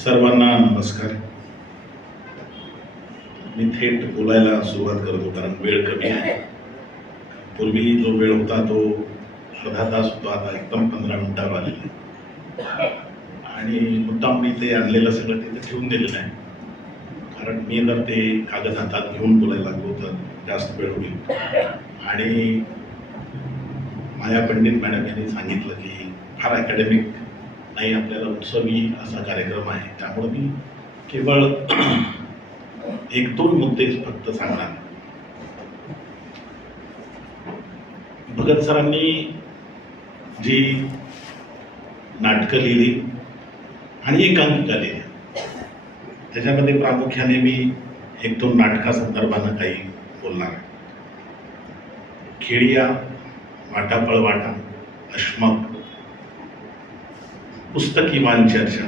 सर्वांना नमस्कार. मी थेट बोलायला सुरुवात करतो कारण वेळ कमी आहे. पूर्वी जो वेळ होता तो अर्धा तास होता, आता एकदम 15 मिनिटावर आलेला. आणि मुद्दाम मी ते आणलेलं सगळं तिथे ठेवून दिलेलं आहे, कारण मी जर ते कागद हातात घेऊन बोलायला लागलो तर जास्त वेळ होईल. आणि माया पंडित मॅडम यांनी सांगितलं की फार अकॅडमिक नाही, आपल्याला उत्सवी असा कार्यक्रम आहे, त्यामुळे मी केवळ एक दोन मुद्दे फक्त सांगणार. भगत सरांनी जी नाटकं लिहिली आणि एकांकिका लिहिल्या, त्याच्यामध्ये प्रामुख्याने मी एक दोन नाटकासंदर्भानं काही बोलणार आहे. खेडिया, वाटापळवाटा, अश्मक, पुस्तकी चर्चा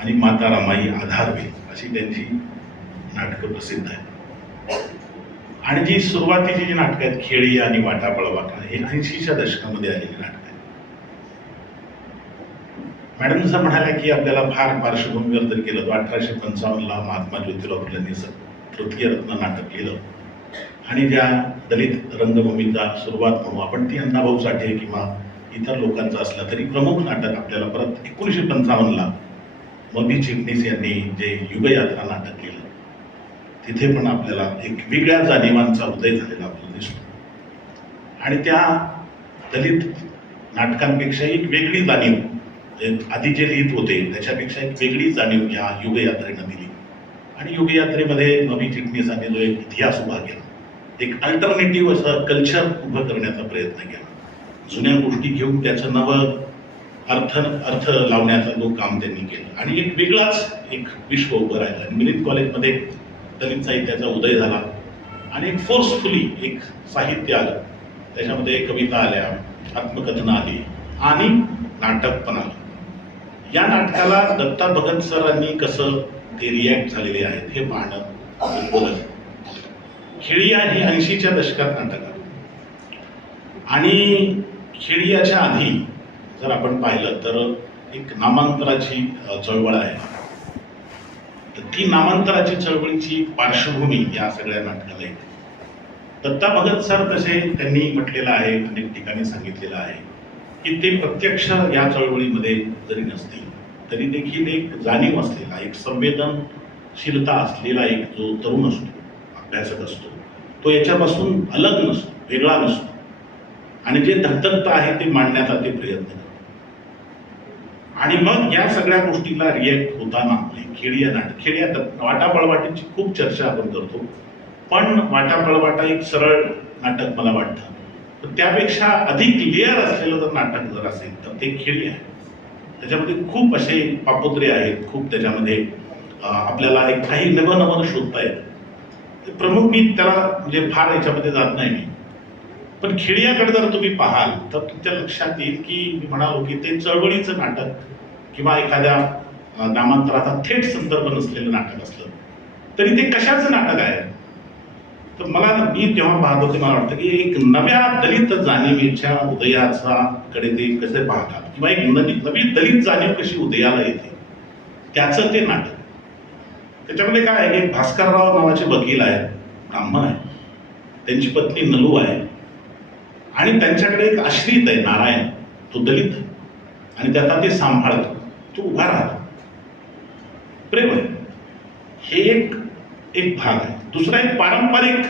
आणि माता रमाई आधारवे अशी त्यांची नाटकं प्रसिद्ध आहेत. आणि जी सुरुवातीची जी नाटकं आहेत, खेळी आणि वाटापळवाटा, हे 80च्या दशकामध्ये आलेली नाटकं आहेत. मॅडम जसं म्हणाल्या की आपल्याला फार पार्श्वभूमीवर जर केलं तर 1855ला महात्मा ज्योतिराव फुलेंनी तृतीय रत्न नाटक लिहिलं. आणि ज्या दलित रंगभूमीचा सुरुवात म्हणू आपण ती अण्णाभाऊ साठे किंवा इतर लोकांचं असलं तरी प्रमुख नाटक आपल्याला परत 1955ला मोदी चिटणीस यांनी जे युगयात्रा नाटक केलं, तिथे पण आपल्याला एक वेगळ्या जाणीवांचा उदय झालेला आपल्याला दिसतो. आणि त्या दलित नाटकांपेक्षा एक वेगळी जाणीव, आधी जे लिहित होते त्याच्यापेक्षा एक वेगळी जाणीव या युगयात्रेनं दिली. आणि युगयात्रेमध्ये नवी चिटणीसांनी जो एक इतिहास उभा केला, एक अल्टरनेटिव्ह असं कल्चर उभं करण्याचा प्रयत्न केला. जुन्या गोष्टी घेऊन त्याचं नवं अर्थ लावण्याचं जो काम त्यांनी केलं आणि एक वेगळाच एक विश्व उभं राहिलं. आणि मिलिंद कॉलेजमध्ये दलित साहित्याचा उदय झाला आणि एक फोर्सफुली एक साहित्य आलं, त्याच्यामध्ये कविता आल्या, आत्मकथनं आली आणि नाटक पण आलं. या नाटकाला दत्ता भगत सरांनी कसं ते रिॲक्ट झालेले आहेत हे पाहणं बोलत. खेडिया ही 80च्या दशकात नाटक आलं. आणि खेडियाच्या आधी जर आपण पाहिलं तर एक नामांतराची चळवळ आहे. ती नामांतराची चळवळीची पार्श्वभूमी या सगळ्या नाटकाला येते. दत्ता भगत सर तसे त्यांनी म्हटलेलं आहे, अनेक ठिकाणी सांगितलेलं आहे की ते प्रत्यक्ष या चळवळीमध्ये जरी नसतील तरी देखील एक जाणीव असलेला, एक संवेदनशीलता असलेला एक जो तरुण असतो, अभ्यासक असतो, तो याच्यापासून अलग नसतो, वेगळा नसतो. आणि जे धगधगतं आहे ते मांडण्याचा ते प्रयत्न करतो. आणि मग या सगळ्या गोष्टीला रिॲक्ट होताना खेडिया वाटापळवाटाची खूप चर्चा आपण करतो, पण वाटापळवाटा एक सरळ नाटक मला वाटतं. तर त्यापेक्षा अधिक लेअर असलेलं जर नाटक जर असेल तर ते खेडी आहे. त्याच्यामध्ये खूप असे पापुत्रे आहेत, खूप त्याच्यामध्ये आपल्याला एक काही नवं शोधता येतं. प्रमुख मी त्याला म्हणजे फार याच्यामध्ये जात नाही मी, पण खेडियाकडे जर तुम्ही पाहाल तर तुमच्या लक्षात येईल की मी म्हणालो की ते चळवळीचं नाटक किंवा एखाद्या नामांतराचा थेट संदर्भ नसलेलं नाटक असलं तरी ते कशाचं नाटक आहे. तर मी जेव्हा पाहत होते मला वाटतं की एक नव्या दलित जाणीवेच्या उदयाचा कडे ते कसे पाहतात किंवा एक नवी दलित जाणीव कशी उदयाला येते त्याचं ते नाटक. त्याच्यामध्ये काय आहे की भास्करराव नावाचे वकील आहेत, ब्राह्मण आहे, त्यांची पत्नी नलू आहे आणि त्यांच्याकडे एक आश्रित आहे नारायण, तो दलित, आणि त्याचा ते सांभाळतो, तो उभा राहतो, प्रेम आहे. हे एक भाग आहे. दुसरा एक पारंपरिक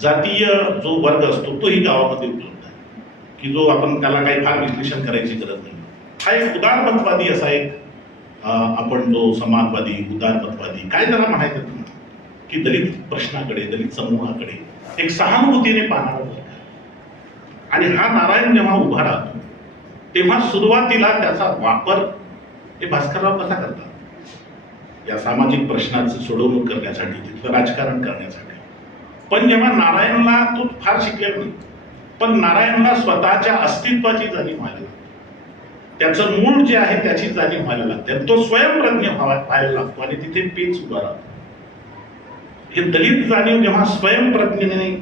जातीय जो वर्ग असतो तोही गावामध्ये उपलब्ध आहे की जो आपण त्याला काही फार विश्लेषण करायची गरज नाही. हा एक उदारमतवादी असा एक आपण जो समाजवादी उदारमतवादी काय त्याला म्हणायचं की दलित प्रश्नाकडे, दलित समूहाकडे एक सहानुभूतीने पाहणारा वर्ग. आणि हा नारायण जेव्हा उभा राहतो तेव्हा सुरुवातीला त्याचा वापर हे भास्करराव कसा करतात या सामाजिक प्रश्नाचं सोडवणूक करण्यासाठी, तिथलं राजकारण करण्यासाठी. पण जेव्हा नारायणला तो फार शिकलेला नाही, पण नारायणला स्वतःच्या अस्तित्वाची जाणीव व्हायला लागते, त्याचं मूळ जे आहे त्याची जाणीव व्हायला लागते, तो स्वयंप्रज्ञ व्हायला लागतो आणि तिथे पेच उभा राहतो. हे दलित जाणीव जेव्हा स्वयंप्रज्ञेने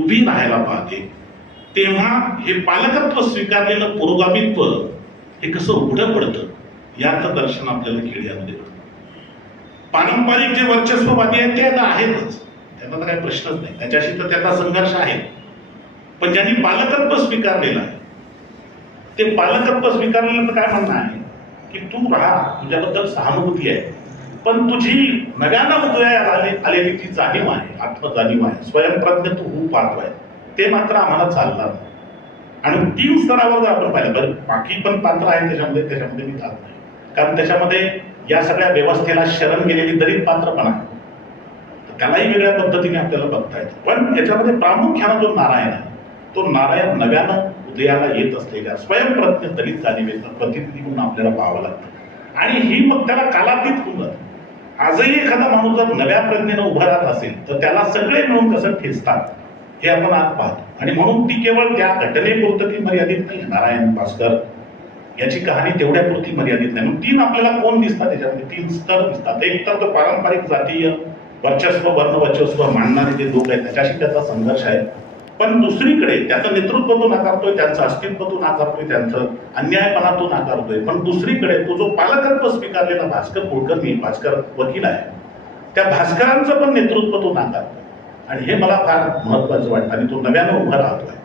उभी राहायला पाहते तेव्हा हे पालकत्व स्वीकारलेलं पुरोगामित्व हे कसं उघडं पडतं याचं दर्शन आपल्याला खेड्यामध्ये घडतं. पारंपरिक जे वर्चस्ववादी आहेत ते आता आहेतच, त्यांना तर काही प्रश्नच नाही, त्याच्याशी तर त्यांचा संघर्ष आहे. पण ज्यांनी पालकत्व स्वीकारलेलं आहे ते पालकत्व स्वीकारलेलं तर काय म्हणणं आहे की तू राहा, तुझ्याबद्दल सहानुभूती आहे, पण तुझी नव्यानं उदयाला आलेली ती जाणीव आहे, आत्मजाणीव आहे, स्वयंप्रज्ञ तू होऊ पाहतोय, ते मात्र आम्हाला चालणार नाही. आणि 3 स्तरावर जर आपण पाहिलं, बरं बाकी पण पात्र आहे त्याच्यामध्ये मी जात नाही, कारण त्याच्यामध्ये या सगळ्या व्यवस्थेला शरण गेलेली दलित पात्र पण आहे, त्यालाही वेगळ्या पद्धतीने आपल्याला बघता येतं. पण याच्यामध्ये प्रामुख्यानं जो नारायण आहे तो नारायण नव्यानं उदयाला येत असलेल्या स्वयंप्रज्ञ दलित जाणीवेचं प्रतिनिधी म्हणून आपल्याला पाहावं लागतं. आणि ही मग त्याला कालातीत होऊन जाते. आजही एखादा माणूस जर नव्या प्रज्ञेनं उभा राहत असेल तर त्याला सगळे मिळून कसं ठेचतात हे आपण आज पाहतो. आणि म्हणून ती केवळ त्या घटनेपुरतं ती मर्यादित नाही. नारायण भास्कर याची कहाणी तेवढ्यापुरती मर्यादित नाही. मग 3 आपल्याला कोण दिसतात त्याच्यामध्ये, 3 स्तर दिसतात. एक तर तो पारंपरिक जातीय वर्चस्व वर्ण वर्चस्व मांडणारे जे लोक आहेत त्याच्याशी त्याचा संघर्ष आहे, पण दुसरीकडे त्याचं नेतृत्व तो नाकारतोय, त्यांचं अस्तित्व तो नाकारतोय, त्यांचं अन्यायपणा तो नाकारतोय. पण दुसरीकडे तो जो पालकत्व स्वीकारलेला भास्कर कुलकर्णी, भास्कर वकील आहे, त्या भास्करांचं पण नेतृत्व तो नाकारतोय. आणि हे मला फार महत्वाचं वाटतं. आणि तो नव्यानं उभा राहतोय.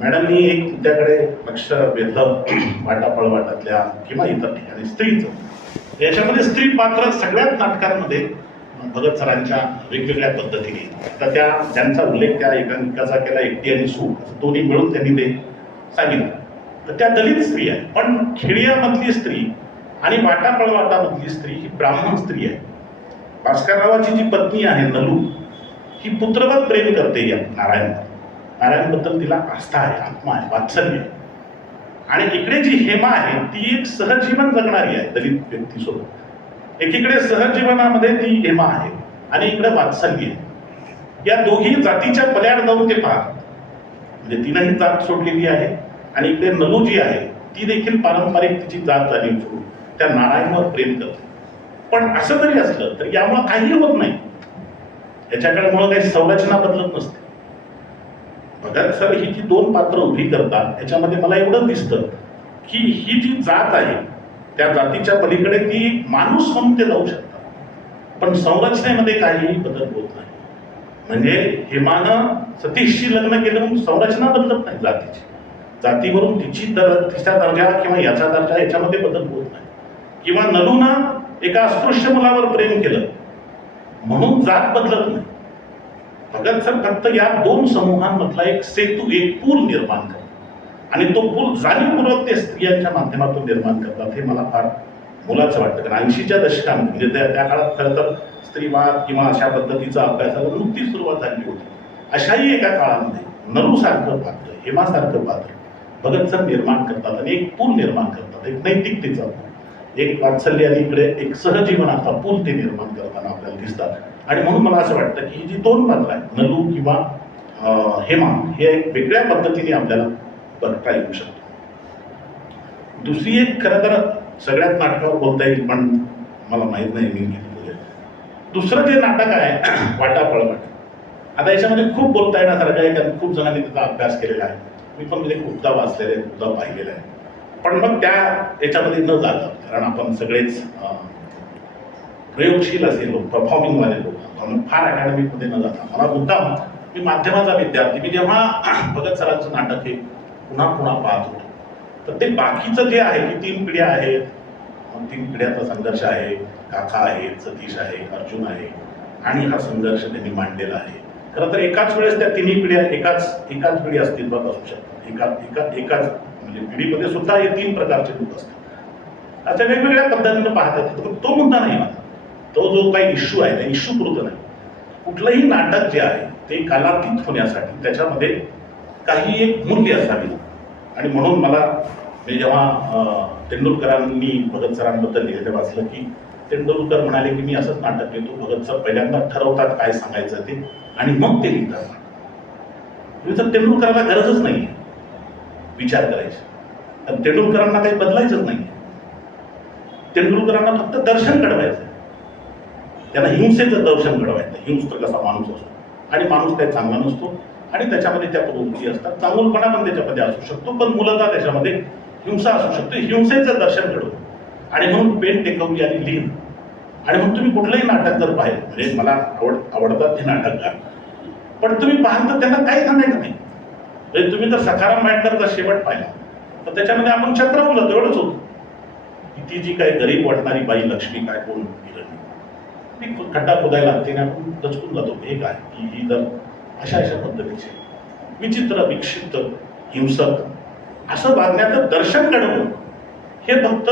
मॅडमनी एक मुद्द्याकडे लक्ष वेधलं, वाटापळवाटातल्या किंवा इतर ठिकाणी स्त्रीचं. याच्यामध्ये स्त्री पात्र सगळ्याच नाटकांमध्ये भगत सरांच्या वेगवेगळ्या पद्धतीने, आता त्यांचा उल्लेख त्या एकांकिकाचा केला, एकटी आणि सूट दोन्ही मिळून त्यांनी ते सांगितलं. तर त्या दलित स्त्री आहे, पण खेडियामधली स्त्री आणि वाटापळवाटामधली स्त्री ही ब्राह्मण स्त्री आहे. भास्कररावाची जी पत्नी आहे नलू, ही पुत्रवत प्रेम करते या नारायणबद्दल तिला आस्था आहे, आत्मा आहे, वात्सल्य आहे. आणि इकडे जी हेमा आहे ती एक सहजीवन जगणारी आहे दलित व्यक्तीसोबत. एकीकडे सहजीवनामध्ये ती हेमा आहे आणि इकडे वात्सल्य आहे. या दोघी जातीच्या पल्याड जाऊन ते पाहतात. म्हणजे तिनंही जात सोडलेली आहे आणि इकडे नलू जी आहे ती देखील पारंपरिक तिची जात जाणीव सोडून त्या नारायणवर प्रेम करते. पण असं जरी असलं तरी यामुळे काहीही होत नाही, याच्याकडे मुळे काही संरचना बदलत नसते. भगत सर ही जी 2 पात्र उभी करतात याच्यामध्ये मला एवढं दिसतं की ही जी जात आहे त्या जातीच्या पलीकडे ती माणूस म्हणून ते जाऊ शकतात, पण संरचनेमध्ये काहीही बदल होत नाही. म्हणजे हेमानं सतीशशी लग्न केलं म्हणून संरचना बदलत नाही जातीची, जातीवरून तिचा दर्जा किंवा याचा दर्जा याच्यामध्ये बदल होत नाही. किंवा नलूनं एका अस्पृश्य मुलावर प्रेम केलं म्हणून जात बदलत नाही. भगत सर फक्त या 2 समूहांमधला एक सेतू, एक पूल निर्माण करतात आणि तो पूल जाणीवपूर्वक ते स्त्रियांच्या माध्यमातून निर्माण करतात. हे मला फार मुलाचं वाटतं. कारण 80च्या दशकामध्ये म्हणजे त्या काळात खरं तर स्त्रीवाद किंवा अशा पद्धतीचा अभ्यासाला नुकतीच सुरुवात झाली होती. अशाही एका काळामध्ये नलूसारखं पात्र, हेमासारखं पात्र भगत सर निर्माण करतात आणि एक पूल निर्माण करतात, एक नैतिकतेचा पूल, एक वात्सल्य आणि इकडे एक सहजीवनाचा पूल ते निर्माण करताना आपल्याला दिसतात. आणि म्हणून मला असं वाटतं की ही जी 2 पात्र आहेत नलू किंवा हेमा, हे एक वेगळ्या पद्धतीने आपल्याला बघता येऊ शकतो. दुसरी एक खरं तर सगळ्यात नाटकावर बोलता येईल पण मला माहीत नाही मी किती बोलेल. दुसरं जे नाटक आहे वाटापळवाट, आता याच्यामध्ये खूप बोलता येण्यासारखं आहे कारण खूप जणांनी त्याचा अभ्यास केलेला आहे. मी पण म्हणजे खूपदा वाचलेलं आहे, खूपदा पाहिलेलं आहे. पण मग याच्यामध्ये न जातं, कारण आपण सगळेच प्रयोगशील असे लोक, परफॉर्मिंगवाले लोक, फार अकॅडमिकमध्ये न जाता मला मुद्दाम, मी माध्यमाचा विद्यार्थी, मी जेव्हा भगत सरांचं नाटक हे पुन्हा पुन्हा पाहत होतो तर ते बाकीचं जे आहे की 3 पिढ्या आहेत, 3 पिढ्याचा संघर्ष आहे, काका आहेत, सतीश आहे, अर्जुन आहे आणि हा संघर्ष त्यांनी मांडलेला आहे. खरं तर एकाच वेळेस त्या 3ही पिढ्या एकाच पिढी अस्तित्वात असू शकतात. एकाच म्हणजे पिढीमध्ये सुद्धा हे 3 प्रकारचे लोक असतात. अशा वेगवेगळ्या पद्धतीनं पाहतात. तो मुद्दा नाही माझा, तो जो काही इश्यू आहे त्या इश्यू पुरतं नाही. कुठलंही नाटक जे आहे ते कालातीत होण्यासाठी त्याच्यामध्ये काही एक मूल्य असावी. आणि म्हणून मला मी जेव्हा तेंडुलकरांनी भगत सरांबद्दल लिहिलं वाचलं की तेंडुलकर म्हणाले की मी असंच नाटक लिहितो, भगत सर पहिल्यांदा ठरवतात काय सांगायचं ते आणि मग ते लिहितात. तर तेंडुलकराला गरजच नाही विचार करायची, कारण तेंडुलकरांना काही बदलायचंच नाही. तेंडुलकरांना फक्त दर्शन घडवायचं, त्यांना हिंसेचं दर्शन घडवायचं. हिंसक कसा माणूस असतो आणि माणूस काही चांगला नसतो आणि त्याच्यामध्ये त्या प्रवृत्ती असतात. चांगुलपणा पण त्याच्यामध्ये असू शकतो, पण मूलतः त्याच्यामध्ये हिंसा असू शकते. हिंसेचं दर्शन घडवतो आणि म्हणून पेन टेकवली आणि लिहिलं. आणि मग तुम्ही कुठलंही नाटक जर पाहिलं, म्हणजे मला आवडतात हे नाटककार, पण तुम्ही पाहाल तर त्यांना काही सांगायचं नाही. म्हणजे तुम्ही जर सखाराम मॅटनरचा शेवट पाहिला तर त्याच्यामध्ये आपण चंद्रवलं तेवढंच होतं की ती जी काही गरीब वाटणारी बाई लक्ष्मी काय कोण ती खड्डा खोदायला लागते आणि आपण दचकून जातो हे काय की ही जर अशा पद्धतीचे विचित्र विक्षिप्त हिंसक असं वागण्याचं दर्शन घडवणं हे फक्त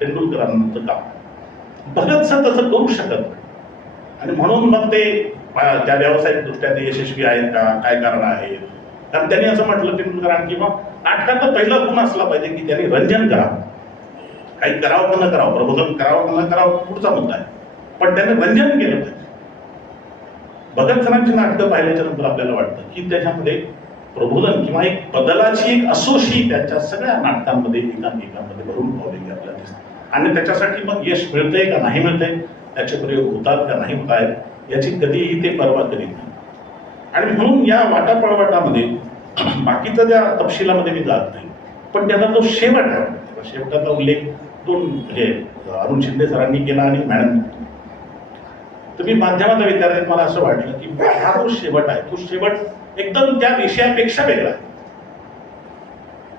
तेंडुलकरांचं काम. भगतचं तसं करू शकत नाही. आणि म्हणून मग ते त्या व्यावसायिक दृष्ट्या ते यशस्वी आहेत का, काय कारण आहे. कारण त्यांनी असं म्हटलं तेंडुलकरांनी की मग नाटकाचा पहिला गुण असला पाहिजे की त्यांनी रंजन करावं. काही करावं का न करावं, प्रबोधन करावं का न करावं पुढचा मुद्दा आहे, पण त्याने रंजन केलं पाहिजे. भगत सरांची नाटकं पाहिल्याच्या नंतर आपल्याला वाटतं की त्याच्यामध्ये प्रबोधन किंवा एक बदलाची एक असोशी त्यांच्या सगळ्या नाटकांमध्ये एकांमध्ये भरून पावलेली आपल्याला दिसते. आणि त्याच्यासाठी मग यश मिळतंय का नाही मिळतंय, त्याचे प्रयोग होतात का नाही होत आहेत याची कधीही ते पर्वा करीत नाही. आणि म्हणून या वाटापळवाटामध्ये बाकीच्या त्या तपशिलामध्ये मी जात नाही, पण त्याचा जो शेवट आहे शेवटाचा उल्लेख दोन म्हणजे अरुण शिंदे सरांनी केला आणि मॅडम. तर मी माध्यमाचा विद्यार्थी मला असं वाटलं की हा जो शेवट आहे तो शेवट एकदम त्या विषयापेक्षा वेगळा आहे.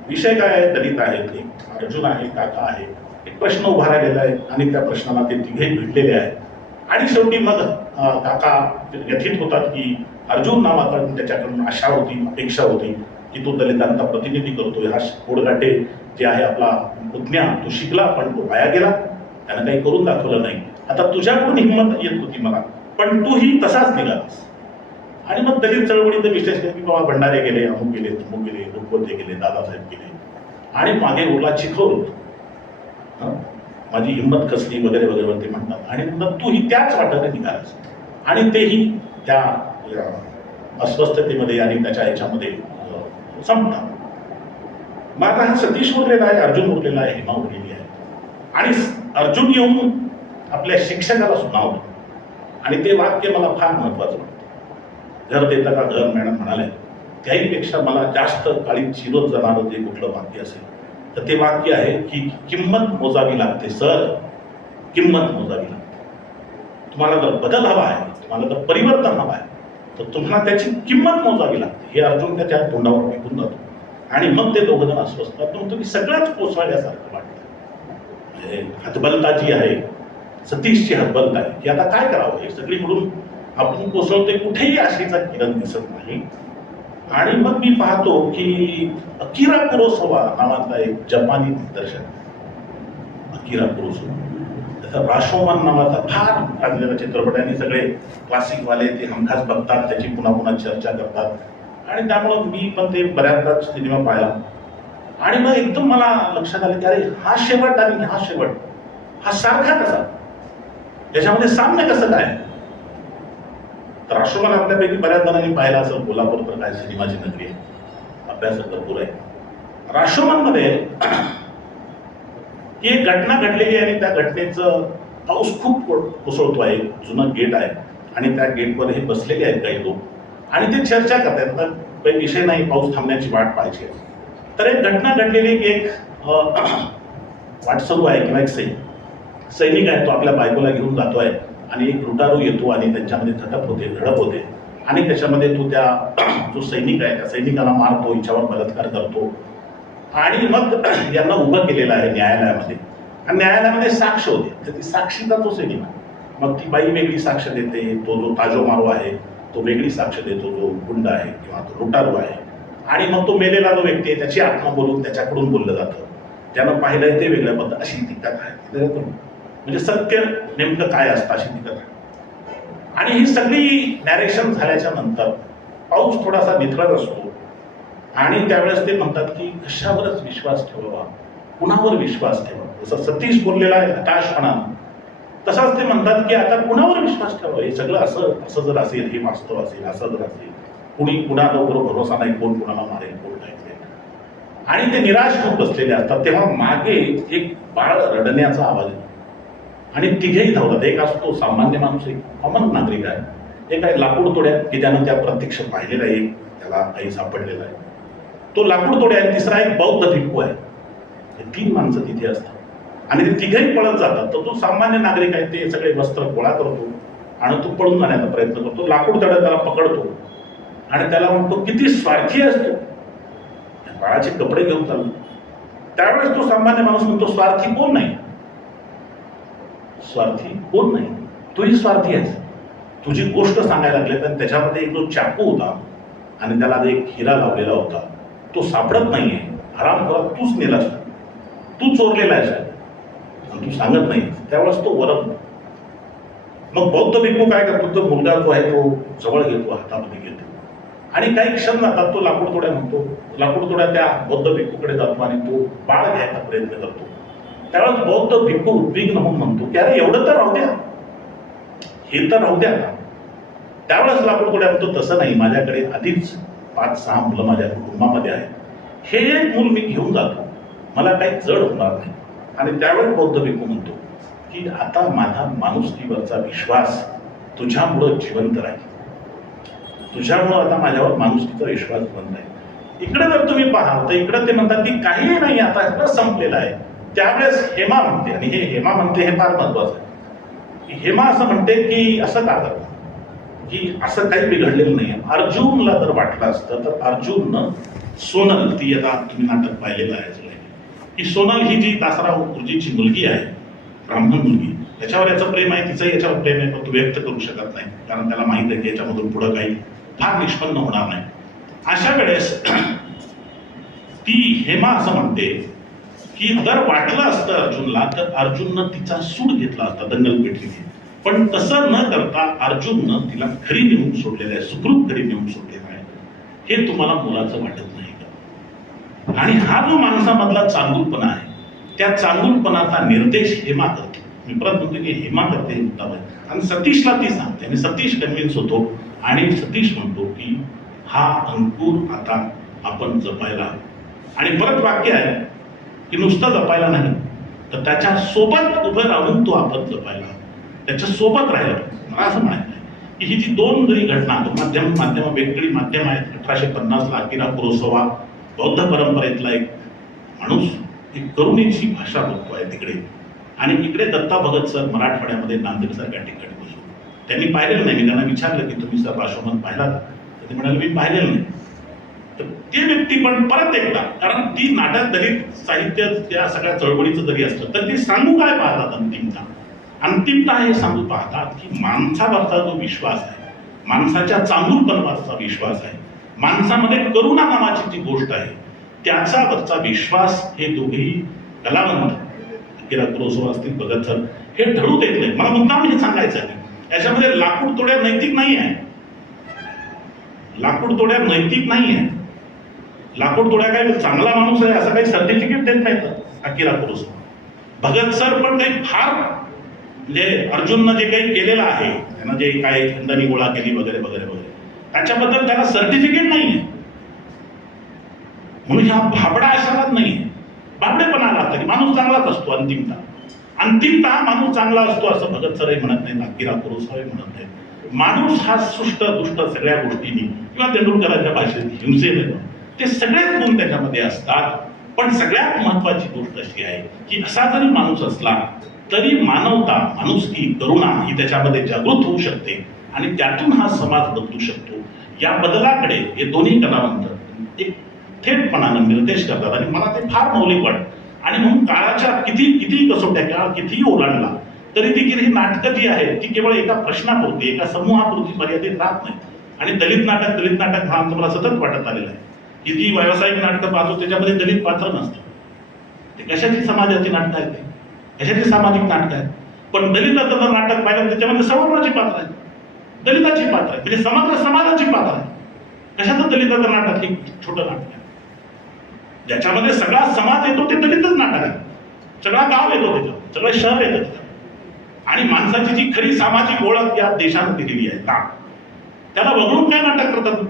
विषय काय आहे, दलित आहेत, एक अर्जुन आहे, काका आहे, एक प्रश्न उभा राहिलेला आहे आणि त्या प्रश्नाला ते तिघे भिडलेले आहेत. आणि शेवटी मग काका व्यथित होतात की अर्जुन नावाचा त्याच्याकडून आशा होती, अपेक्षा होती की तो दलितांचा प्रतिनिधी करतोय. हा कोडगाटे जे आहे आपला पुतण्या तो शिकला पण तो वाया गेला, त्यानं काही करून दाखवलं नाही. आता तुझ्याकडून हिंमत येत होती मला, पण तूही तसाच निघालास. आणि मग दलित चळवळीचं विश्लेषण की बाबा भंडारे गेले, अमुक गेले, तमुक गेले, रुपवते गेले, दादासाहेब गेले आणि मागे उरला चिखल, माझी हिंमत कसली वगैरे वगैरे ते म्हणतात. आणि मग तूही त्याच वाटाने निघालास आणि तेही त्या अस्वस्थतेमध्ये आणि त्याच्या ह्याच्यामध्ये संपतात. मग आता हा सतीश उरलेला आहे, अर्जुन उरलेला आहे, हेमा उरलेली आहे. आणि अर्जुन येऊन आपल्या शिक्षकाला सुनावतो आणि ते वाक्य मला फार महत्वाचं वाटतं. घर देता का घर, मॅडम म्हणाले, त्याहीपेक्षा मला जास्त काळी चिरत जाणारं जे कुठलं वाक्य असेल तर ते वाक्य आहे की किंमत मोजावी लागते सर, किंमत मोजावी लागते. तुम्हाला जर बदल हवा आहे, तुम्हाला जर परिवर्तन हवं आहे तर तुम्हाला त्याची किंमत मोजावी लागते. हे अर्जुन त्याच्या तोंडावर विकून जातो आणि मग ते दोघं जण अस्वस्थ पण तुम्ही सगळ्याच कोसळल्यासारखं वाटतं. हतबलता जी आहे, सतीशची हतबलता आहे की आता काय करावं, हे सगळीकडून आपण कोसळतोय, कुठेही आशेचा किरण दिसत नाही. आणि मग मी पाहतो की अकिरा कुरोसावा नावाचा एक जपानी दिग्दर्शक, अकिरा कुरोसावा, त्याचा राशोमन नावाचा फार गाजलेला चित्रपट आहे आणि सगळे क्लासिकवाले ते हमखास बघतात, त्याची पुन्हा पुन्हा चर्चा करतात आणि त्यामुळं मी पण ते बऱ्याचदा सिनेमा पाहिला. आणि मग एकदम मला लक्षात आलं की अरे हा शेवट आणि हा शेवट हा सारखा कसा, याच्यामध्ये साम्य कसं काय. तर राष्ट्रमान आपल्यापैकी बऱ्याच जणांनी पाहिला असेल, कोल्हापूर तर काय सिनेमाची नगरी आहे, अभ्यास भरपूर आहे. राष्ट्रमानमध्ये ही एक घटना घडलेली आहे आणि त्या घटनेचं पाऊस खूप कोसळतो आहे. जुनं गेट आहे आणि त्या गेटवर हे बसलेले आहेत काही लोक आणि ते चर्चा करतात. तर काही विषय नाही, पाऊस थांबण्याची वाट पाहिजे. तर एक घटना घडलेली की एक वाट सुरू आहे किंवा एक सैनिक आहे, तो आपल्या बायकोला घेऊन जातो आहे आणि एक लुटारू येतो आणि त्यांच्यामध्ये झडप होते आणि त्याच्यामध्ये तो त्या जो सैनिक आहे त्या सैनिकाला मारतो, हिच्यावर बलात्कार करतो. आणि मग यांना उभं केलेलं आहे न्यायालयामध्ये आणि न्यायालयामध्ये साक्ष होते. तर ती साक्षीचा तो सैनिक आहे. मग ती बाई वेगळी साक्ष देते, तो जो ताजो मारो आहे तो वेगळी साक्ष देतो, जो गुंड आहे किंवा तो लुटारू आहे. आणि मग तो मेलेला जो व्यक्ती आहे त्याची आत्मा बोलून त्याच्याकडून बोललं जातं, ज्यानं पाहिलंय ते वेगळ्या पद्धत. अशी ती कथा आहे, म्हणजे सत्य नेमकं काय असतं अशी ती कथा. आणि ही सगळी नॅरेशन झाल्याच्या नंतर पाऊस थोडासा निथळत असतो आणि त्यावेळेस ते म्हणतात की कशावरच विश्वास ठेवावा, कुणावर विश्वास ठेवावा. जसं सतीश बोललेला आहे हताशपणानं, तसाच ते म्हणतात की आता कुणावर विश्वास ठेवावा. हे सगळं असं जर असेल, हे वास्तव असेल, असं जर असेल, कुणी कुणाबरोबर भरोसा नाही, कोण कुणाला मारेल, कोण नाही. आणि ते निराश होऊन बसलेले असतात. तेव्हा मागे एक बाळ रडण्याचा आवाज येतो आणि तिघेही धावतात. एक असतो सामान्य माणूस, एक कॉमन नागरिक आहे, एक आहे लाकूड तोड्या की त्यानं त्या प्रत्यक्ष पाहिलेला आहे, त्याला काही सापडलेला आहे, तो लाकूड तोड्या आहे. तिसरा एक बौद्ध भिक्खू आहे. हे 3 माणसं तिथे असतात आणि ते तिघही पळत जातात, तर तो सामान्य नागरिक आहे ते सगळे वस्त्र गोळा करतो आणि तो पळून जाण्याचा प्रयत्न करतो. लाकूड तडा त्याला पकडतो आणि त्याला म्हणतो, किती स्वार्थी असतो, बाळाचे कपडे घेऊन चालतो. त्यावेळेस तो सामान्य माणूस म्हणतो, स्वार्थी कोण नाही, स्वार्थी कोण नाही, तूही स्वार्थी आहेस. तुझी गोष्ट सांगायला लागले आणि त्याच्यामध्ये एक जो चाकू होता आणि त्याला एक हिरा लावलेला होता, तो सापडत नाहीये. आराम करा, तूच नेलास, तू चोरलेला आहेस आणि तू सांगत नाही. त्यावेळेस तो वरम. मग बौद्ध भिक्खू काय करतो, तो मुलगा जो आहे तो जवळ घेतो, हातामध्ये घेतो आणि काही क्षण जातात. तो लाकूड तोड्या म्हणतो, लाकूड तोड्या त्या बौद्ध भिक्खूकडे जातो आणि तो बाळ घ्यायचा प्रयत्न करतो. त्यावेळेस बौद्ध भिक्खू उद्विग्न होऊन म्हणतो की अरे एवढं तर राहू द्या, हे तर राहू द्या. त्यावेळेस लाकूड तोड्या म्हणतो, तसं नाही, माझ्याकडे आधीच 5-6 मुलं माझ्या कुटुंबामध्ये आहेत, हे एक मूल मी घेऊन जातो, मला काही जड होणार नाही. आणि त्यावेळेस बौद्ध भिक्खू म्हणतो की आता माझा माणुसकीवरचा विश्वास तुझ्यामुळं जिवंत राहील, तुझ्यामुळं आता माझ्यावर माणुसकीचा विश्वास जिवंत आहे. इकडे जर तुम्ही पाहाल तर इकडे ते म्हणतात की काही नाही, आता सगळं संपलेलं आहे. त्यावेळेस हेमा म्हणते, आणि हे हेमा म्हणते हे फार महत्वाचं आहे. हेमा असं म्हणते की असं का करतात, की असं काही बिघडलेलं नाही. अर्जुनला जर वाटलं असतं तर अर्जुननं सोनल, ती आता तुम्ही नाटक पाहिलेलं आहे, की सोनल ही जी दासराव गुरुजीची मुलगी आहे, ब्राह्मण मुलगी, त्याच्यावर याचं प्रेम आहे, तिचं याच्यावर प्रेम आहे, पण तो व्यक्त करू शकत नाही, कारण त्याला माहित आहे की याच्यामधून पुढं काही फार निष्पन्न होणार नाही. अशा वेळेस ती हेमा असं म्हणते की जर वाटलं असतं अर्जुनला तर अर्जुननं तिचा सूड घेतला असता दंगलपेठीने, पण तसं न करता अर्जुननं तिला घरी नेऊन सोडलेलं आहे, सुखरूप घरी नेऊन सोडलेलं आहे. हे तुम्हाला मुलाचं वाटत नाही का? आणि हा जो माणसामधला चांगुलपणा आहे, त्या चांगुलपणाचा निर्देश हेमा करते. मी परत म्हणतो की हेमा करते मुद्दाम आहे. आणि सतीशला ती सांगते आणि सतीश कन्व्हिन्स होतो आणि सतीश म्हणतो की हा अंकुर आता आपण जपायला. आणि परत वाक्य आहे की नुसतं जपायला नाही, तर त्याच्या सोबत उभं राहून तो आपण जपायला, त्याच्या सोबत राहिला. मला असं म्हणायचं आहे की ही जी दोन जरी घटना, माध्यम वेगळी माध्यम आहेत. 1850ला अकिरा कुरोसावा बौद्ध परंपरेतला एक माणूस, एक करुणेची भाषा बघतो आहे तिकडे, आणि इकडे दत्ता भगत सर मराठवाड्यामध्ये नांदेड सारख्या ठिकाणी बसलो. त्यांनी पाहिलेलं नाही. मी त्यांना विचारलं की तुम्ही सर राष्ट्रमत पाहिला का, तर ते म्हणाले मी पाहिलेलं नाही. तर ते व्यक्ती पण परत एकदा, कारण ती नाटक दलित साहित्य त्या सगळ्या चळवळीचं जरी असलं तर ते सांगू काय पाहतात, अंतिमता हे सांगू पाहतात की माणसावरचा जो विश्वास आहे, माणसाच्या चांगुलपणावरचा विश्वास आहे, माणसामध्ये करुणा नावाची जी गोष्ट आहे त्याच्यावरचा विश्वास, हे दोघेही कलावंत अकिरा कुरोसावा असतील, भगत सर, हे ढळू देत नाही. मला मुद्दाम हे सांगायचं आहे, याच्यामध्ये लाकूड तोड्या नैतिक नाही आहे, लाकूड तोड्या नैतिक नाही आहे. लाकूड तोड्या काय चांगला माणूस आहे असं काही सर्टिफिकेट देत नाहीत अकिरा कुरोसावा. भगत सर पण काही फार, म्हणजे अर्जुननं जे काही केलेलं आहे, त्यांना जे काही खंडणी गोळा केली वगैरे वगैरे वगैरे, त्याच्याबद्दल त्याला सर्टिफिकेट नाही आहे. म्हणून ह्या भाबडा अशालाच नाही आहे. भाबडेपणाला असतं की माणूस चांगलाच असतो. अंतिमता माणूस चांगला असतो असं भगत सरही म्हणत नाही, अकिरा कुरोसावाही म्हणत नाही. माणूस हा सुष्ट दुष्ट सगळ्या गोष्टींनी, किंवा तेंडुलकरांच्या भाषेत हिंसेने, ते सगळेच गुण त्याच्यामध्ये असतात. पण सगळ्यात महत्वाची गोष्ट अशी आहे की असा जरी माणूस असला तरी मानवता, माणुसकी, करुणा ही त्याच्यामध्ये जागृत होऊ शकते आणि त्यातून हा समाज बदलू शकतो. या बदलाकडे हे दोन्ही कलावंत एक थेटपणानं निर्देश करतात आणि मला ते फार मौलिक वाटतं. आणि म्हणून काळाच्या किती कसोट्या, काळ कितीही ओलांडला तरी देखील ही नाटकं जी आहेत ती केवळ एका प्रश्नापुरती, एका समूहापुरती मर्यादित राहत नाही. आणि दलित नाटक हा मला सतत वाटत आलेला आहे की जी व्यावसायिक नाटकं पाहतो त्याच्यामध्ये दलित पात्र नसतं. ते कशाची समाजाची नाटकं आहेत, कशाची सामाजिक नाटकं आहेत. पण दलिताचं जर नाटक पाहिलं त्याच्यामध्ये सवर्णाची पात्र आहेत, दलिताची पात्र आहेत, म्हणजे समग्र समाजाची पात्र आहे. कशाचं दलिताचं नाटक हे छोटं नाटक आहे, ज्याच्यामध्ये सगळा समाज येतो ते दलितच नाटक आहे. सगळा गाव येतो त्याच्यात, सगळं शहर येतं त्याच्यात. आणि माणसाची जी खरी सामाजिक ओळख या देशानं दिलेली आहे ना, त्याला वगळून काय नाटक करतात,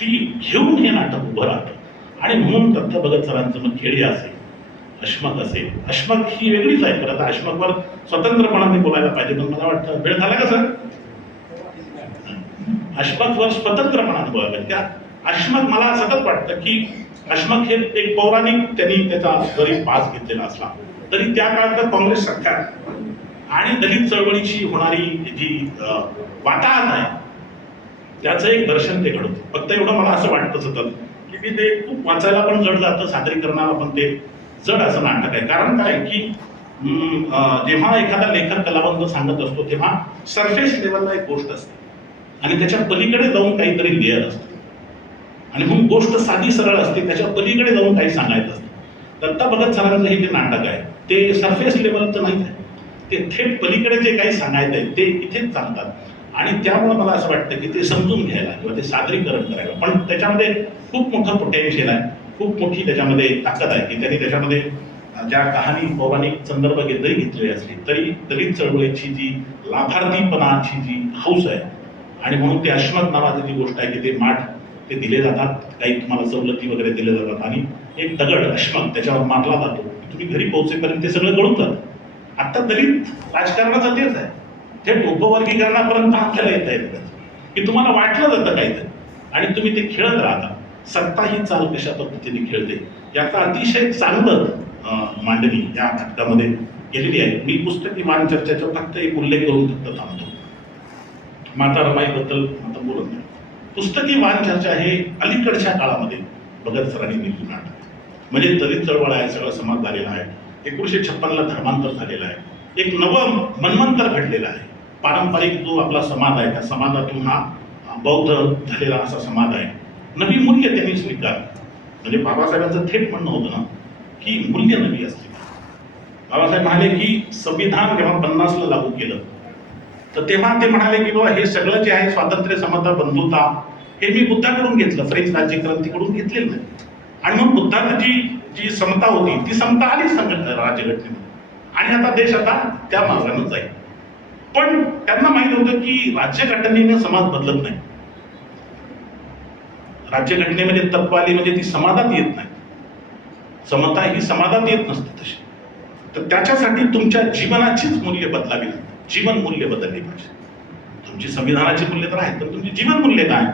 ती घेऊन हे नाटक उभं राहतं. आणि म्हणून दत्त भगत सरांचं मग खेळी असेल, अश्मक असेल, अश्मक ही वेगळीच आहे. खरं तर अश्मकवर स्वतंत्रपणाने बोलायला पाहिजे, पण मला वाटतं वेळ झाला का सर, अश्मकवर स्वतंत्रपणाने बोलायला पाहिजे. त्या अश्मक, मला सतत वाटतं की अश्मक हे एक पौराणिक, त्यांनी त्याचा जरी पास घेतलेला असला तरी त्या काळात काँग्रेस सरकार आणि दलित चळवळीची होणारी जी वाताहत आहे त्याचं एक दर्शन ते घडवतं. फक्त एवढं मला असं वाटतं सतत की ते खूप वाचायला पण जड जातं, सादरीकरणाला पण ते जड असं नाटक आहे. कारण काय की जेव्हा एखादा लेखक कलावंत सांगत असतो तेव्हा सरफेस लेवलला एक गोष्ट असते आणि त्याच्या पलीकडे जाऊन काहीतरी लेअर असते आणि मग गोष्ट साधी सरळ असते, त्याच्या पलीकडे जाऊन काही सांगायचं असतं. दत्ता भगत सरांचं हे जे नाटक आहे ते सरफेस लेवलचं नाही आहे, ते थेट पलीकडे जे काही सांगायचं आहे ते इथेच सांगतात आणि त्यामुळे मला असं वाटतं की ते समजून घ्यायला किंवा ते सादरीकरण करायला पण त्याच्यामध्ये खूप मोठं पोटेन्शियल आहे, खूप मोठी त्याच्यामध्ये ताकद आहे की त्यांनी त्याच्यामध्ये ज्या कहाणी पौराणिक संदर्भ जरी घेतलेली असली तरी दलित चळवळीची जी लाभार्थीपणाची जी हौस आहे आणि म्हणून ते अश्मत नावाची जी गोष्ट आहे की ते माठ ते दिले जातात, काही तुम्हाला सवलती वगैरे दिले जातात आणि एक दगड अश्मत त्याच्यावर मारला जातो, तुम्ही घरी पोहोचेपर्यंत ते सगळं गळून जातं. आता दलित राजकारणाचा तेच आहे, थेट उपवर्गीकरणापर्यंत आपल्याला येता येतं की तुम्हाला वाटलं जातं काहीतरी आणि तुम्ही ते खेळत राहता. सत्ता ही चाल कशा पद्धतीने खेळते याचा अतिशय चांगलं मांडणी या नाटकामध्ये केलेली आहे. मी पुस्तकी मान चर्चेचा फक्त एक उल्लेख करून फक्त थांबतो. माता रमाईबद्दल आता बोलत नाही. पुस्तकी मान चर्चा हे अलीकडच्या काळामध्ये भगत सरांनी लिहिलेलं नाटक म्हणजे दलित चळवळ आहे, सगळा समाज झालेला आहे. 1956ला धर्मांतर झालेलं आहे, एक नवं मन्वंतर घडलेलं आहे. पारंपरिक जो आपला समाज आहे त्या समाजातून हा बौद्ध झालेला असा समाज आहे. नवी मूल्य त्यांनी स्वीकार म्हणजे बाबासाहेबांचं थेट म्हणणं होतं ना की मूल्य नवी असते. बाबासाहेब म्हणाले की संविधान जेव्हा 50ला लागू केलं तर तेव्हा ते म्हणाले की बाबा हे सगळं जे आहे स्वातंत्र्य, समता, बंधुता हे मी बुद्धाकडून घेतलं, फ्रेंच राज्यक्रांतीकडून घेतलेलं नाही. आणि मग बुद्धाची जी समता होती ती समता आली राज्यघटनेमध्ये आणि आता देश आता त्या मार्गाने जाईल. पण त्यांना माहित होतं की राज्यघटनेने समाज बदलत नाही, राज्यघटनेमध्ये तत्व आली म्हणजे ती समाजात येत नाही, समता ही समाजात येत नसते तशी. तर त्याच्यासाठी तुमच्या जीवनाचीच मूल्य बदलावी लागतात, जीवन मूल्य बदलली पाहिजे. तुमची संविधानाची मूल्य तर आहेत पण तुमची जीवन मूल्य काय,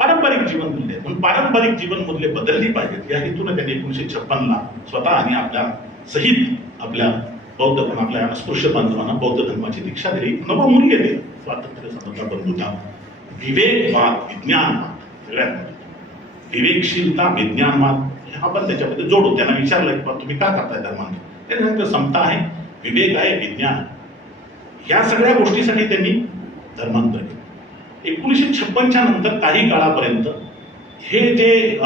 पारंपरिक जीवन मूल्य, म्हणून पारंपरिक जीवन मूल्य बदलली पाहिजेत. या हेतून त्यांनी 1956ला स्वतः आणि आपल्या सहित आपल्या बौद्ध आपल्या अस्पृश्य बांधवांना बौद्ध धर्माची दीक्षा दिली, नवं मूल्य दिलं, स्वातंत्र्य, समता, बंधुता, विवेकवाद, विज्ञानवाद. सगळ्यात विवेकशीलता, विज्ञानवाद हा पण त्याच्यामध्ये जोडून त्यांना विचारलं की तुम्ही का करताय धर्मांतर, त्यांनी सांगितलं समता आहे, विवेक आहे, विज्ञान, या सगळ्या गोष्टीसाठी त्यांनी धर्मांतर केलं. 1956च्या नंतर काही काळापर्यंत हे जे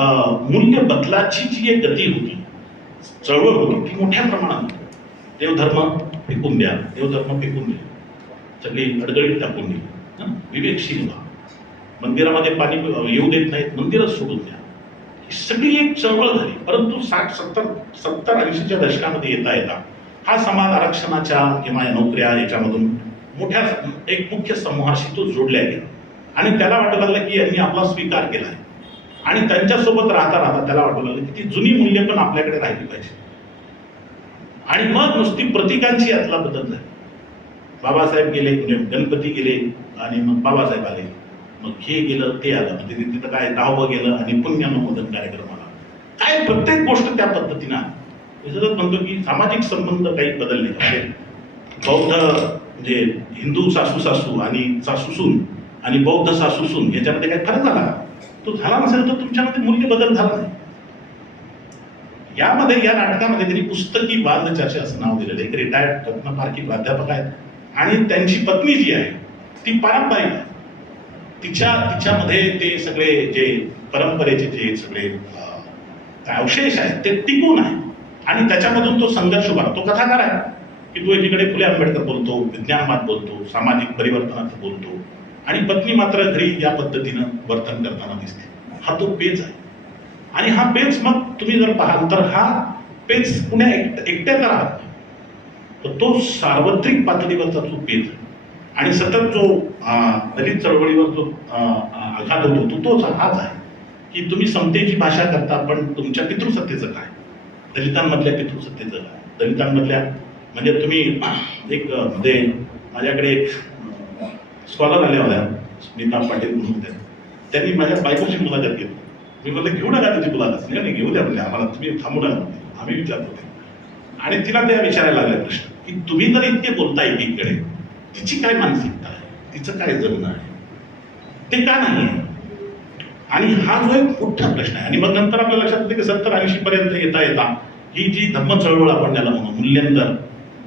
मूल्य बदलाची जी एक गती होती, चळवळ होती ती मोठ्या प्रमाणात देवधर्म फेकून द्या, देवधर्म फेकून द्या, सगळी अडगळीत टाकून दिली, विवेकशील व्हा, मंदिरामध्ये पाणी येऊ देत नाहीत, मंदिरच सोडून द्या, ही सगळी एक चळवळ झाली. परंतु 60-70-80च्या दशकामध्ये येता येता हा समाज आरक्षणाच्या किंवा नोकऱ्या याच्यामधून मोठ्या एक मुख्य समूहाशी तो जोडला गेला आणि त्याला वाटू लागलं की यांनी आपला स्वीकार केला आहे आणि त्यांच्यासोबत राहता राहता त्याला वाटू लागलं की ती जुनी मूल्य पण आपल्याकडे राहिली पाहिजे आणि मग नुसती प्रतीकांची यातला बदल झाला. बाबासाहेब गेले, गणपती गेले आणि मग बाबासाहेब आले, मग हे गेलं ते आलं, म्हणजे तिथं काय दहावं गेलं आणि पुण्यानुमोदन कार्यक्रम आला. काय प्रत्येक गोष्ट त्या पद्धतीनं म्हणतो की सामाजिक संबंध काही बदलले. म्हणजे बौद्ध म्हणजे हिंदू सासू सासू आणि सासूसून आणि बौद्ध सासूसून याच्यामध्ये काही फरक झाला, तो झाला नसेल तर तुमच्यामध्ये मूल्य बदल झाला नाही. यामध्ये या नाटकामध्ये त्यांनी पुस्तकी बाल चर्चा असं नाव दिलेलं. एक रिटायर्ड रत्नपारखी प्राध्यापक आहेत आणि त्यांची पत्नी जी आहे ती पारंपरिक आहे, तिच्यामध्ये ते सगळे जे परंपरेचे जे सगळे अवशेष आहेत ते टिकून आहे आणि त्याच्यामधून तो संघर्ष उभा. तो कथाकार आहे की तो एकीकडे फुले आंबेडकर बोलतो, विज्ञानवाद बोलतो, सामाजिक परिवर्तनाचं बोलतो आणि पत्नी मात्र घरी या पद्धतीनं वर्तन करताना दिसते. हा तो पेच आहे आणि हा पेच मग तुम्ही जर पाहाल तर हा पेच पुण्या एकट्याचा राहत नाही, तर तो सार्वत्रिक पातळीवरचा जो पेच आहे आणि सतत जो दलित चळवळीवर जो आघात होतो तो तोच हाच आहे की तुम्ही समतेची भाषा करता पण तुमच्या पितृसत्तेचं काय, दलितांमधल्या पितृसत्तेचं काय, दलितांमधल्या म्हणजे तुम्ही एक म्हणजे माझ्याकडे एक स्कॉलर आले होत्या, स्मिता पाटील म्हणून होत्या, त्यांनी माझ्या बायकोची मुलाखत घेतली. मी म्हणलं घेऊ नका त्याची मुलाखत, नाही घेऊ द्या म्हणजे आम्हाला, तुम्ही थांबू नका, आम्ही विचारतो ते. आणि तिला त्या विचारायला लागल्या प्रश्न की तुम्ही जर इतके बोलताय एकीकडे, तिची काय मानसिकता आहे, तिचं काय जगणं आहे, ते का नाही आहे? आणि हा जो एक मोठा प्रश्न आहे. आणि मग नंतर आपल्या लक्षात येते की 70-80 पर्यंत येता येता ही जी धम्म चळवळ आपण त्याला म्हणू, मूल्यांतर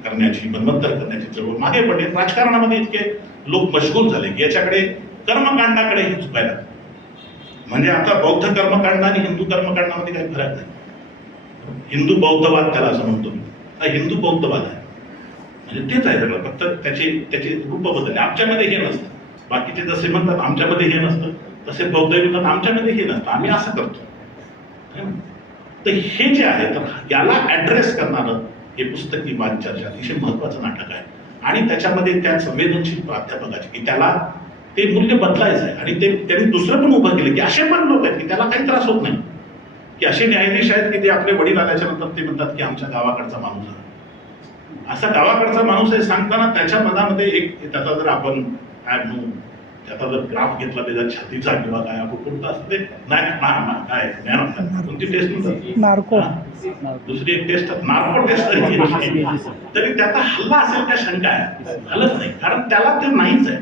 करण्याची, बलवत्तर करण्याची चळवळ मागे पडली. राजकारणामध्ये इतके लोक मशगूल झाले की याच्याकडे कर्मकांडाकडे झुकायला. म्हणजे आता बौद्ध कर्मकांड आणि हिंदू कर्मकांडामध्ये काही फरक नाही. हिंदू बौद्धवाद त्याला असं म्हणतो. हा हिंदू बौद्धवाद आहे, म्हणजे तेच आहे सगळं, फक्त त्याचे रूप बदलले. आमच्यामध्ये हे नसतं. बाकीचे जसे म्हणतात आमच्यामध्ये हे नसतं, तसे बौद्ध म्हणतात आमच्यामध्ये हे नसतं, आम्ही असं करतो. तर हे जे आहे, तर याला ऍड्रेस करणारं हे पुस्तकी वाद चर्चा अतिशय महत्वाचं नाटक आहे. आणि त्याच्यामध्ये त्या संवेदनशील प्राध्यापकाचे की त्याला ते मूल्य बदलायचं आहे. आणि ते त्यांनी दुसरं पण उभं केलं की असे पण लोक आहेत की त्याला काही त्रास होत नाही, की असे न्यायाधीश आहेत की ते आपले वडील आल्याच्या नंतर ते म्हणतात की आमच्या गावाकडचा माणूस आहे. असा गावाकडचा माणूस आहे सांगताना त्याच्या मनामध्ये एक त्याचा जर आपण काय म्हणू, त्याचा जर ग्राफ घेतला त्याच्या छातीचा किंवा काय आपण कोणता असते काय कोणती टेस्ट म्हणतात, नार्को, दुसरी एक टेस्ट नार्को टेस्ट तरी त्याचा हल्ला असेल त्या शंका आहे. झालंच नाही, कारण त्याला ते नाहीच आहे.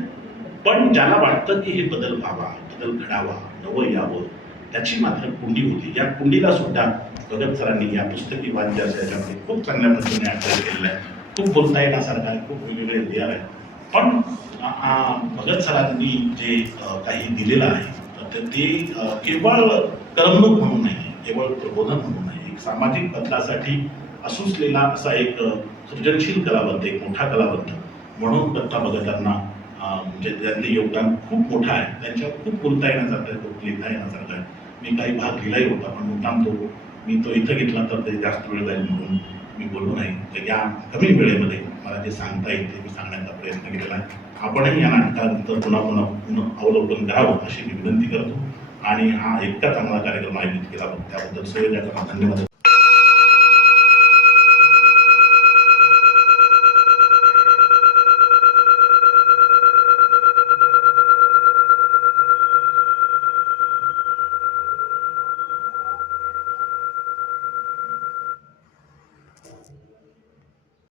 पण ज्याला वाटतं की हे बदल व्हावा, बदल घडावा, नवं यावं, त्याची मात्र कुंडी होती. या कुंडीला सुद्धा भगत सरांनी या पुस्तकी वाद चर्चेच्यामध्ये खूप चांगल्या पद्धतीने अभ्यास केलेला आहे. खूप बोलता येण्यासारखा आहे, खूप वेगवेगळे लेअर आहे. पण भगत सरांनी जे काही दिलेलं आहे तर ते केवळ करमणूक म्हणून नाही, केवळ प्रबोधन म्हणून नाही, एक सामाजिक बदलासाठी असुसलेला असा एक सृजनशील कलावंत, एक मोठा कलावंत म्हणून दत्ता भगतांना म्हणजे त्यांचे योगदान खूप मोठं आहे. त्यांच्यावर खूप बोलता येण्यासारखं आहे, खूप लिहिता येण्यासारखं आहे. मी काही भाग लिहिलाही होता, पण मुद्दाम मी तो इथं घेतला तर ते जास्त वेळ जाईल म्हणून मी बोललो नाही. तर या कमी वेळेमध्ये मला जे सांगता येईल ते मी सांगण्याचा प्रयत्न केलेला आहे. आपणही या नाटकानंतर पुन्हा अवलोकन करावं अशी मी विनंती करतो. आणि हा इतका चांगला कार्यक्रम आयोजित केला त्याबद्दल संयोजकांना धन्यवाद.